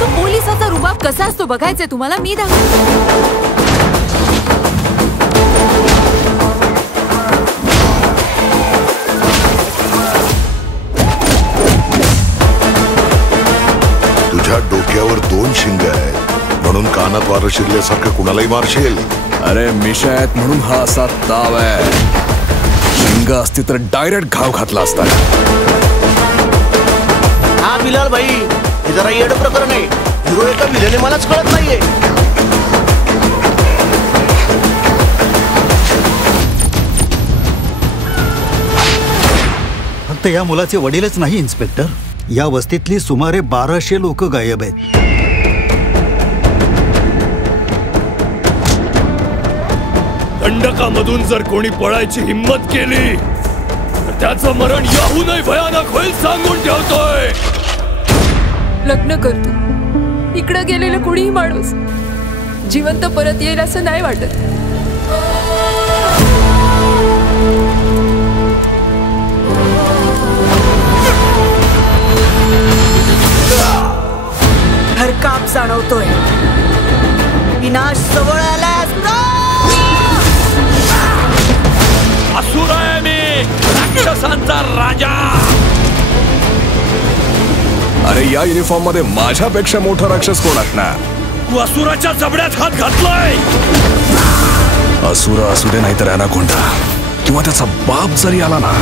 तो पोलिसाचा रुबाब कसा असतो बघायचंय तुम्हाला, मी दाखवते. तुझ्या डोक्यावर 2 शिंग आहेत म्हणून कानात वारं शिरल्यासारखं कुणालाही मारशील. अरे मिशा आहेत म्हणून हा असा ताव आहे. शिंग असती तर डायरेक्ट घाव घातला असता. हा बिलाल भाई, हे जरा येड प्रकरण आहे. हिरो एका विलेने मलाच कळत नाहीये. फक्त या मुलाचे वडीलच नाही इन्स्पेक्टर, या वस्तीतली सुमारे 1200 लोक गायब आहेत. दंडकामधून जर कोणी पळायची हिम्मत केली तर त्याचं मरण याहूनही भयानक होईल सांगून ठेवतोय. लग्न करतो, इकडं गेलेलं कुणीही माणूस जिवंत परत येईल असं नाही वाटत. हरकाप जाणवतोय. विनाश जवळ आला असता. असुर आहे मी, राक्षसांचा राजा. अरे या युनिफॉर्म मध्ये माझ्यापेक्षा मोठा राक्षस कोण असणार? तू असुराच्या जबड्यात हात घातलाय. असुर असू दे नाहीतर अनाकोंडा किंवा त्याचा बाप जरी आला ना,